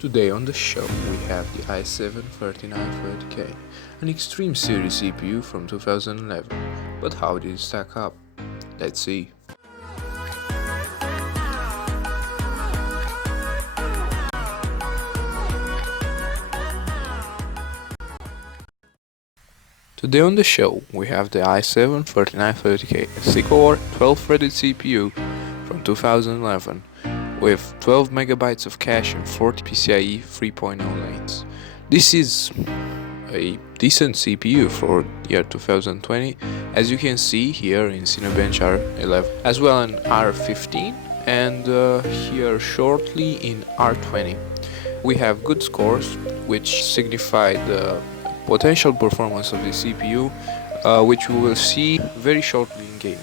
Today on the show we have the i7-3930K, an Extreme Series CPU from 2011. But how did it stack up? Let's see. Today on the show we have the i7-3930K, a 6-core 12-threaded CPU from 2011. with 12 megabytes of cache and 40 PCIe 3.0 lanes. This is a decent CPU for year 2020, as you can see here in Cinebench R11, as well in R15 and here shortly in R20. We have good scores which signify the potential performance of the CPU, which we will see very shortly in game.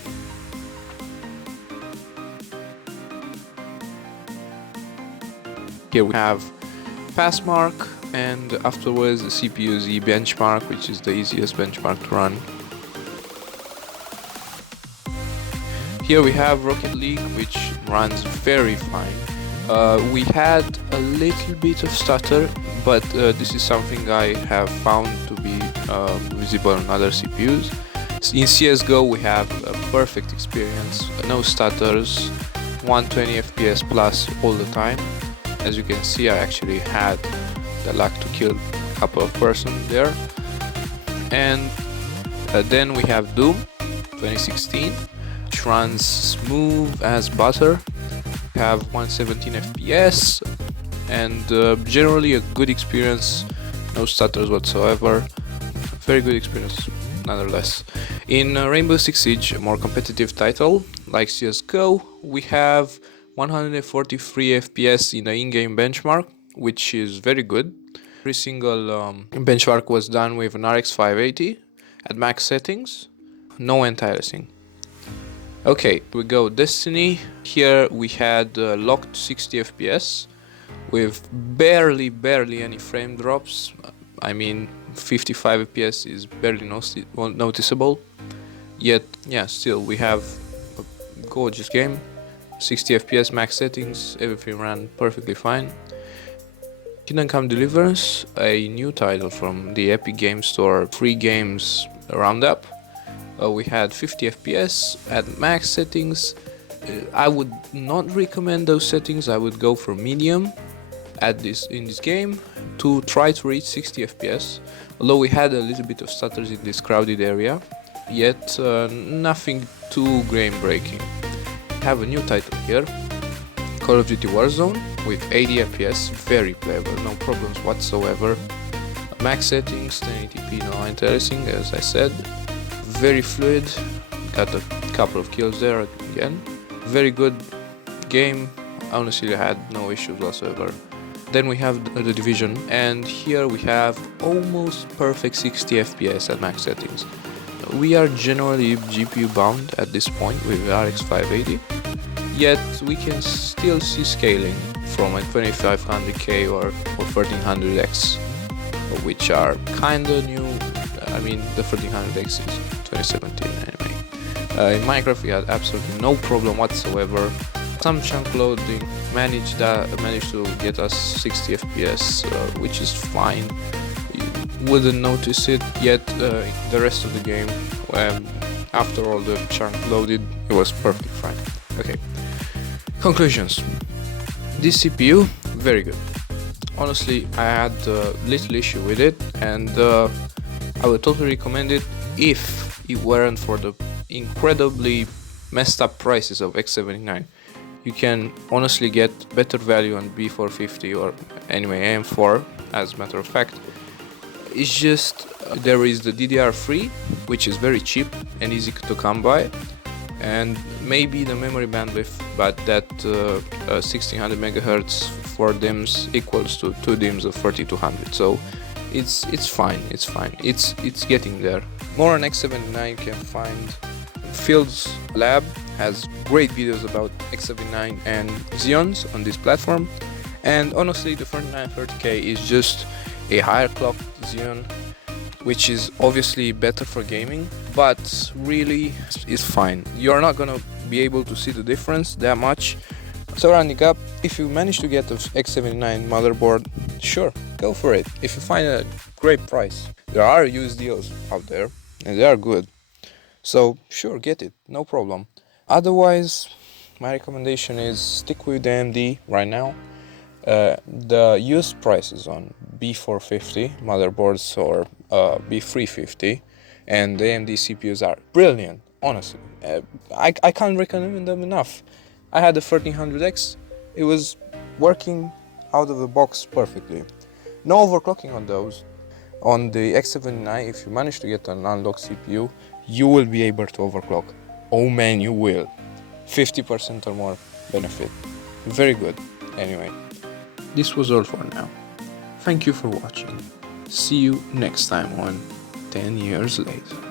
Here we have Passmark and afterwards the CPU-Z benchmark, which is the easiest benchmark to run. Here we have Rocket League, which runs very fine. We had a little bit of stutter, but this is something I have found to be visible on other CPUs. In CSGO we have a perfect experience, no stutters, 120 FPS plus all the time. As you can see, I actually had the luck to kill a couple of persons there. And then we have Doom 2016, which runs smooth as butter. We have 117 FPS and generally a good experience, no stutters whatsoever. Very good experience nonetheless. In Rainbow Six Siege, a more competitive title like CSGO, we have 143 FPS in the in-game benchmark, which is very good. Every single benchmark was done with an RX 580 at max settings, no anti-aliasing. Okay, we go Destiny. Here we had locked 60 FPS with barely any frame drops. I mean 55 FPS is barely noticeable. Yet, yeah, still we have a gorgeous game. 60 FPS max settings, everything ran perfectly fine. Kingdom Come Deliverance, a new title from the Epic Games Store free games roundup. We had 50 FPS at max settings. I would not recommend those settings. I would go for medium in this game to try to reach 60 FPS. Although we had a little bit of stutters in this crowded area, yet nothing too game-breaking. Have a new title here, Call of Duty Warzone with 80 FPS, very playable, no problems whatsoever. Max settings, 1080p, no anti-aliasing, as I said. Very fluid, got a couple of kills there again. Very good game, honestly I had no issues whatsoever. Then we have the Division, and here we have almost perfect 60 FPS at max settings. We are generally GPU bound at this point with RX 580, yet we can still see scaling from a 2500K or 1300X, which are kinda new. I mean, the 1300X is 2017 anyway. In Minecraft we had absolutely no problem whatsoever. Some chunk loading managed to get us 60 FPS, which is fine. Wouldn't notice it, yet the rest of the game, after all the chunk loaded, it was perfectly fine. Okay, conclusions. This CPU, very good. Honestly, I had little issue with it, and I would totally recommend it if it weren't for the incredibly messed up prices of X79. You can honestly get better value on B450 or anyway AM4, as a matter of fact. It's just there is the DDR3, which is very cheap and easy to come by, and maybe the memory bandwidth, but that 1600 MHz for DIMMs equals to 2 DIMMs of 3200. So it's fine. It's getting there. More on X79 you can find. Fields Lab has great videos about X79 and Xeons on this platform, and honestly the 3930K is just a higher clock Xeon, which is obviously better for gaming, but really is fine. You're not gonna be able to see the difference that much So rounding up, if you manage to get the X79 motherboard, sure, go for it. If you find a great price, there are used deals out there and they are good. So sure, get it, no problem. Otherwise, my recommendation is stick with the AMD right now. The used prices on B450 motherboards or B350 and the AMD CPUs are brilliant, honestly. I can't recommend them enough. I had the 1300X, it was working out of the box perfectly. No overclocking on those. On the X79, if you manage to get an unlocked CPU, you will be able to overclock. Oh man, you will. 50% or more benefit. Very good. Anyway, this was all for now. Thank you for watching. See you next time on 10 years later.